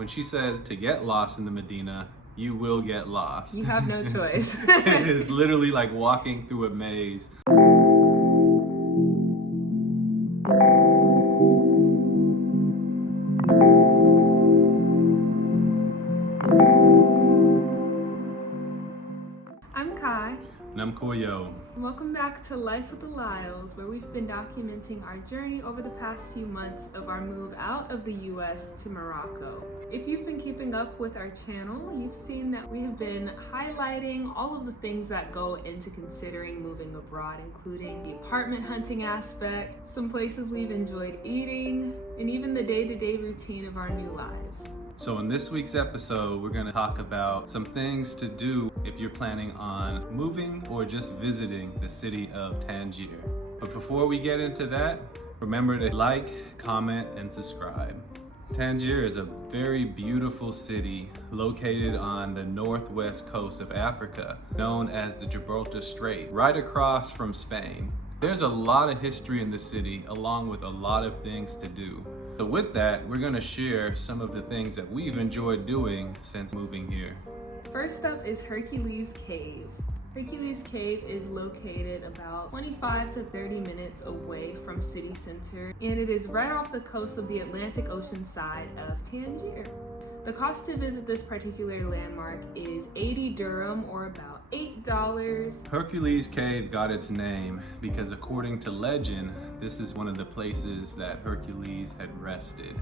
When she says to get lost in the Medina, you will get lost. You have no choice. It is literally like walking through a maze. I'm Kai. And I'm Koyo. Welcome back to Life with the Lyles, where we've been documenting our journey over the past few months of our move out of the US to Morocco. If you've been keeping up with our channel, you've seen that we have been highlighting all of the things that go into considering moving abroad, including the apartment hunting aspect, some places we've enjoyed eating, and even the day-to-day routine of our new lives. So in this week's episode, we're gonna talk about some things to do if you're planning on moving or just visiting the city of Tangier. But before we get into that, remember to like, comment, and subscribe. Tangier is a very beautiful city located on the northwest coast of Africa, known as the Gibraltar Strait, right across from Spain. There's a lot of history in the city, along with a lot of things to do. So with that, we're gonna share some of the things that we've enjoyed doing since moving here. First up is Hercules Cave. Hercules Cave is located about 25 to 30 minutes away from city center, and it is right off the coast of the Atlantic Ocean side of Tangier. The cost to visit this particular landmark is 80 dirham, or about $8. Hercules Cave got its name because, according to legend, this is one of the places that Hercules had rested.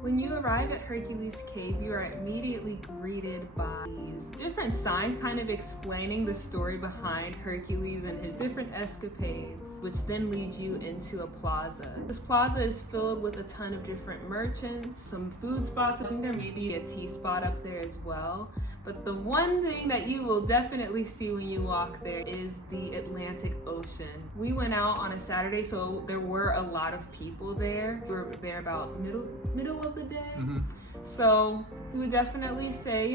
When you arrive at Hercules Cave, you are immediately greeted by these different signs kind of explaining the story behind Hercules and his different escapades, which then lead you into a plaza. This plaza is filled with a ton of different merchants, some food spots. I think there may be a tea spot up there as well. But the one thing that you will definitely see when you walk there is the Atlantic Ocean. We went out on a Saturday, so there were a lot of people there. We were there about middle of the day. Mm-hmm. So we would definitely say,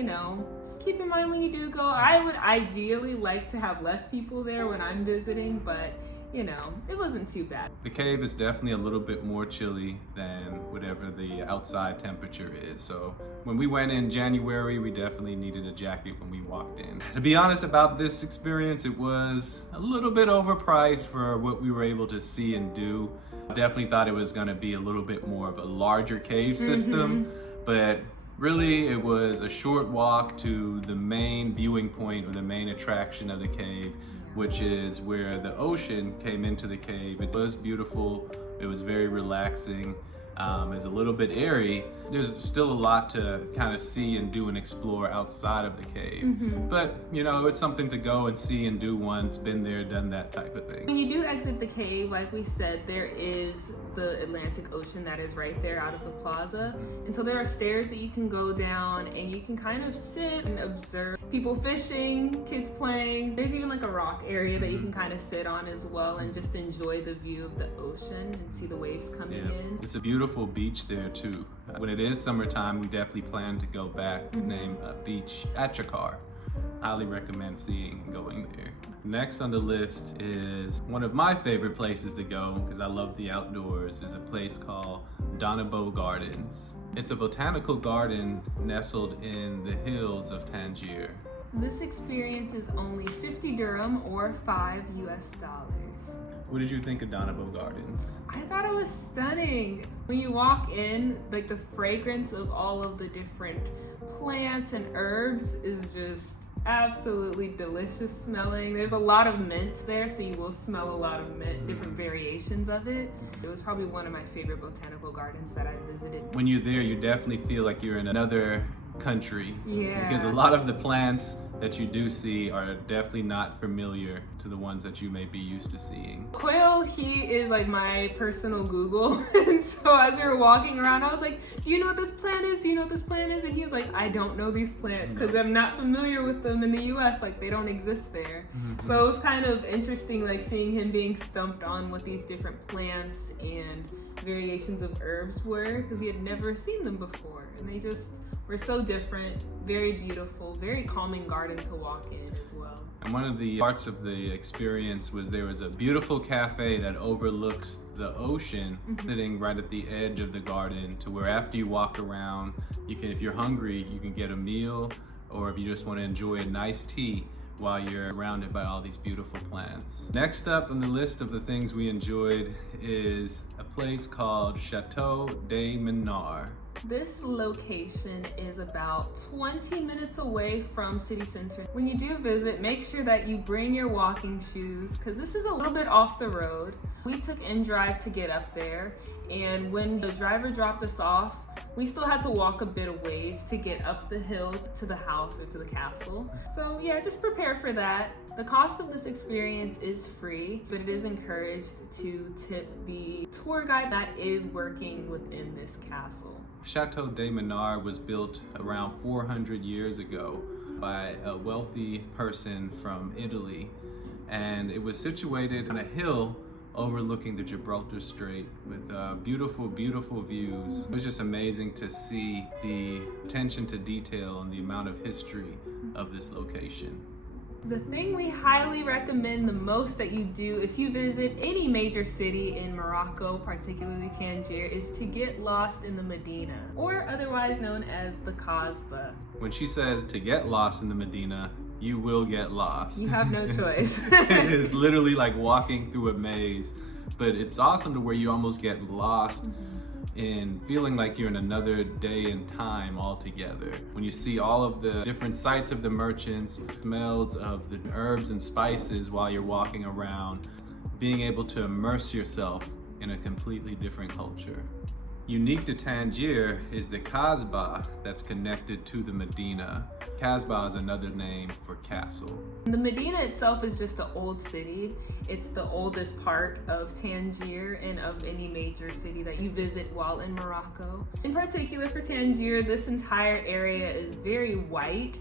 just keep in mind when you do go. I would ideally like to have less people there when I'm visiting, but it wasn't too bad. The cave is definitely a little bit more chilly than whatever the outside temperature is. So when we went in January, we definitely needed a jacket when we walked in. To be honest about this experience, it was a little bit overpriced for what we were able to see and do. I definitely thought it was gonna be a little bit more of a larger cave system, but really it was a short walk to the main viewing point, or the main attraction of the cave, which is where the ocean came into the cave. It was beautiful, it was very relaxing. It's a little bit airy. There's still a lot to kind of see and do and explore outside of the cave. But it's something to go and see and do once, been there, done that type of thing. When you do exit the cave, like we said, there is the Atlantic Ocean that is right there out of the plaza. And so there are stairs that you can go down, and you can kind of sit and observe people fishing, kids playing. There's even like a rock area that you can kind of sit on as well and just enjoy the view of the ocean and see the waves coming in. It's a beautiful beach there too. When it is summertime, we definitely plan to go back, name a beach at Chakar. Highly recommend seeing and going there. Next on the list is one of my favorite places to go, because I love the outdoors, is a place called Donabo Gardens. It's a botanical garden nestled in the hills of Tangier. This experience is only 50 dirham, or $5 US. What did you think of Donabo Gardens? I thought it was stunning. When you walk in, like the fragrance of all of the different plants and herbs is just absolutely delicious smelling. There's a lot of mint there, so you will smell a lot of mint, different variations of it. It was probably one of my favorite botanical gardens that I visited. When you're there, you definitely feel like you're in another country. Yeah. Because a lot of the plants that you do see are definitely not familiar to the ones that you may be used to seeing. Quill, he is like my personal Google. And so as we were walking around, I was like, do you know what this plant is? Do you know what this plant is? And he was like, I don't know these plants because I'm not familiar with them in the US. Like, they don't exist there. So it was kind of interesting, like seeing him being stumped on what these different plants and variations of herbs were, because he had never seen them before. And they just were were so different, very beautiful, very calming garden to walk in as well. And one of the parts of the experience was there was a beautiful cafe that overlooks the ocean, sitting right at the edge of the garden, to where after you walk around, you can, if you're hungry, you can get a meal, or if you just want to enjoy a nice tea while you're surrounded by all these beautiful plants. Next up on the list of the things we enjoyed is a place called Chateau de Manard. This location is about 20 minutes away from city center. When you do visit, make sure that you bring your walking shoes, because this is a little bit off the road. We took InDrive to get up there, and when the driver dropped us off, we still had to walk a bit of ways to get up the hill to the house or to the castle. So yeah, just prepare for that. The cost of this experience is free, but it is encouraged to tip the tour guide that is working within this castle. Chateau de Manard was built around 400 years ago by a wealthy person from Italy, and it was situated on a hill overlooking the Gibraltar Strait with beautiful, beautiful views. It was just amazing to see the attention to detail and the amount of history of this location. The thing we highly recommend the most that you do if you visit any major city in Morocco, particularly Tangier, is to get lost in the Medina, or otherwise known as the Kasbah. When she says to get lost in the Medina, you will get lost. You have no choice. It is literally like walking through a maze, but it's awesome to where you almost get lost in feeling like you're in another day and time altogether. When you see all of the different sights of the merchants, smells of the herbs and spices while you're walking around, being able to immerse yourself in a completely different culture. Unique to Tangier is the Kasbah that's connected to the Medina. Kasbah is another name for castle. The Medina itself is just an old city. It's the oldest part of Tangier and of any major city that you visit while in Morocco. In particular for Tangier, this entire area is very white.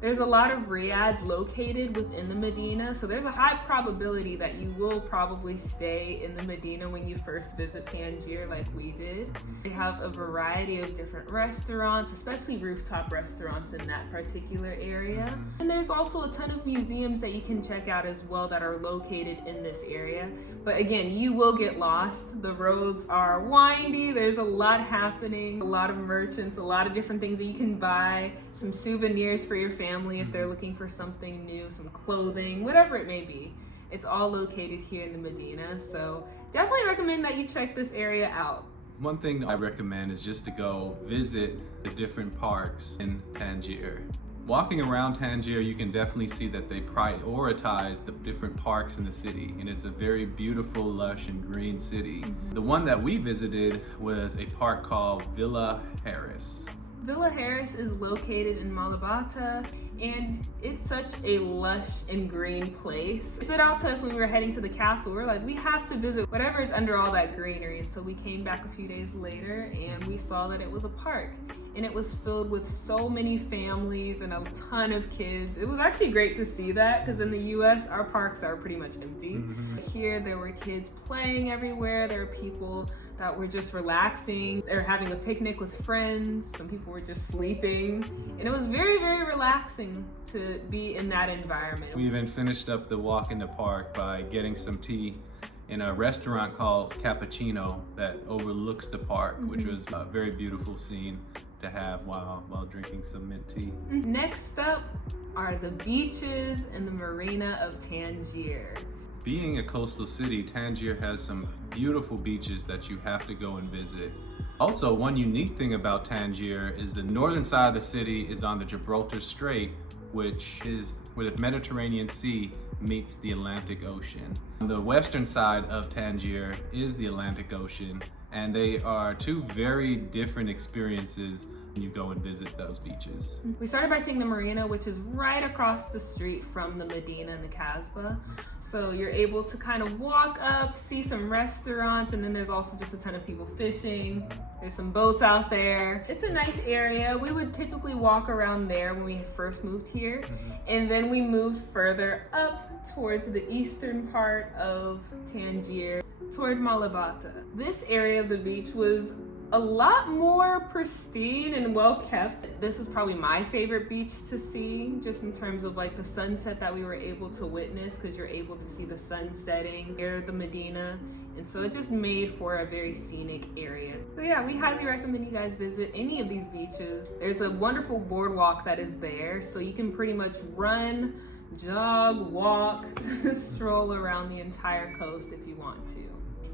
There's a lot of riads located within the Medina, so there's a high probability that you will probably stay in the Medina when you first visit Tangier like we did. They have a variety of different restaurants, especially rooftop restaurants in that particular area. And there's also a ton of museums that you can check out as well that are located in this area. But again, you will get lost. The roads are windy, there's a lot happening, a lot of merchants, a lot of different things that you can buy, some souvenirs for your family if they're looking for something new, some clothing, whatever it may be. It's all located here in the Medina, so definitely recommend that you check this area out. One thing I recommend is just to go visit the different parks in Tangier. Walking around Tangier, you can definitely see that they prioritize the different parks in the city, and it's a very beautiful, lush, and green city. The one that we visited was a park called Villa Harris. Villa Harris is located in Malabata, and it's such a lush and green place. It stood out to us when we were heading to the castle. We were like, we have to visit whatever is under all that greenery. And so we came back a few days later and we saw that it was a park, and it was filled with so many families and a ton of kids. It was actually great to see that, because in the US, our parks are pretty much empty. Here, there were kids playing everywhere. There were people that were just relaxing. They were having a picnic with friends. Some people were just sleeping. And it was very, very relaxing to be in that environment. We even finished up the walk in the park by getting some tea in a restaurant called Cappuccino that overlooks the park, which was a very beautiful scene to have while drinking some mint tea. Next up are the beaches and the Marina of Tangier. Being a coastal city, Tangier has some beautiful beaches that you have to go and visit. Also, one unique thing about Tangier is the northern side of the city is on the Gibraltar Strait, which is where the Mediterranean Sea meets the Atlantic Ocean. On the western side of Tangier is the Atlantic Ocean, and they are two very different experiences when you go and visit those beaches. We started by seeing the Marina, which is right across the street from the Medina and the Kasbah. So you're able to kind of walk up, see some restaurants, and then there's also just a ton of people fishing. There's some boats out there. It's a nice area. We would typically walk around there when we first moved here. And then we moved further up towards the eastern part of Tangier, toward Malabata. This area of the beach was a lot more pristine and well kept. This is probably my favorite beach to see, just in terms of like the sunset that we were able to witness, because you're able to see the sun setting near the Medina. And so it just made for a very scenic area. So yeah, we highly recommend you guys visit any of these beaches. There's a wonderful boardwalk that is there, so you can pretty much run, jog, walk, stroll around the entire coast if you want to.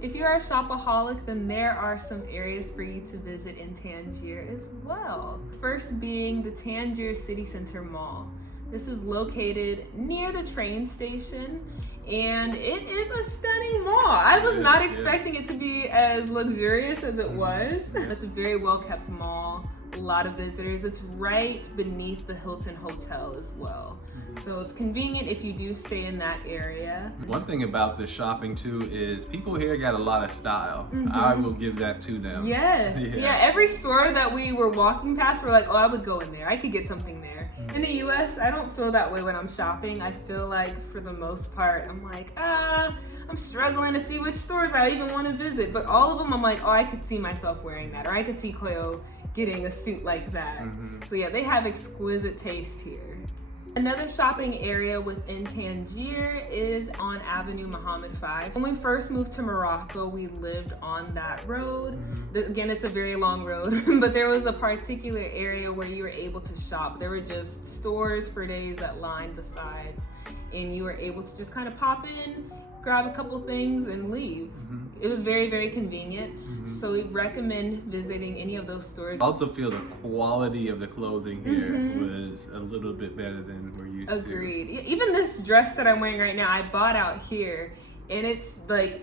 If you're a shopaholic, then there are some areas for you to visit in Tangier as well. First being the Tangier City Center Mall. This is located near the train station, and it is a stunning mall. I was not expecting it to be as luxurious as it was. It's a very well kept mall, a lot of visitors. It's right beneath the Hilton Hotel as well. So it's convenient if you do stay in that area. One thing about the shopping too is people here got a lot of style. I will give that to them. Yes. Yeah, every store that we were walking past, we're like, oh, I would go in there. I could get something there. In the US, I don't feel that way when I'm shopping. I feel like for the most part, I'm like, I'm struggling to see which stores I even want to visit. But all of them, I'm like, oh, I could see myself wearing that. Or I could see Koyo getting a suit like that. So yeah, they have exquisite taste here. Another shopping area within Tangier is on Avenue Mohammad 5. When we first moved to Morocco, we lived on that road. Again, it's a very long road, but there was a particular area where you were able to shop. There were just stores for days that lined the sides, and you were able to just kind of pop in, grab a couple things, and leave. It was very, very convenient. So we recommend visiting any of those stores. I also feel the quality of the clothing here was a little bit better than we're used to. Agreed. Even this dress that I'm wearing right now, I bought out here, and it's like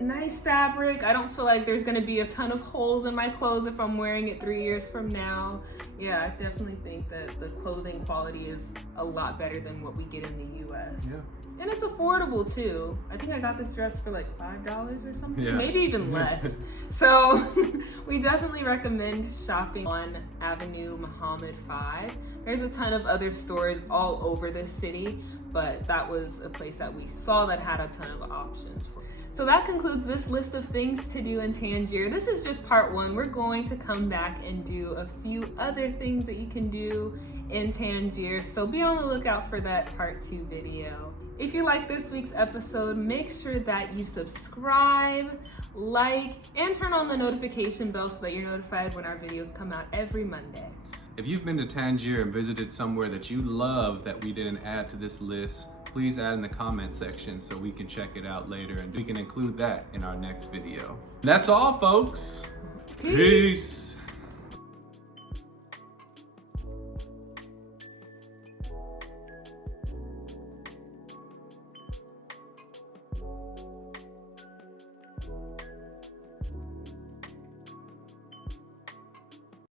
nice fabric. I don't feel like there's gonna be a ton of holes in my clothes if I'm wearing it 3 years from now. Yeah, I definitely think that the clothing quality is a lot better than what we get in the US. Yeah. And it's affordable too. I think I got this dress for like $5 or something, maybe even less. So we definitely recommend shopping on Avenue Mohammad 5. There's a ton of other stores all over this city, but that was a place that we saw that had a ton of options for. So that concludes this list of things to do in Tangier. This is just part one. We're going to come back and do a few other things that you can do in Tangier. So be on the lookout for that part 2 video. If you like this week's episode, make sure that you subscribe, like, and turn on the notification bell so that you're notified when our videos come out every Monday. If you've been to Tangier and visited somewhere that you love that we didn't add to this list, please add in the comment section so we can check it out later and we can include that in our next video. That's all, folks. Peace.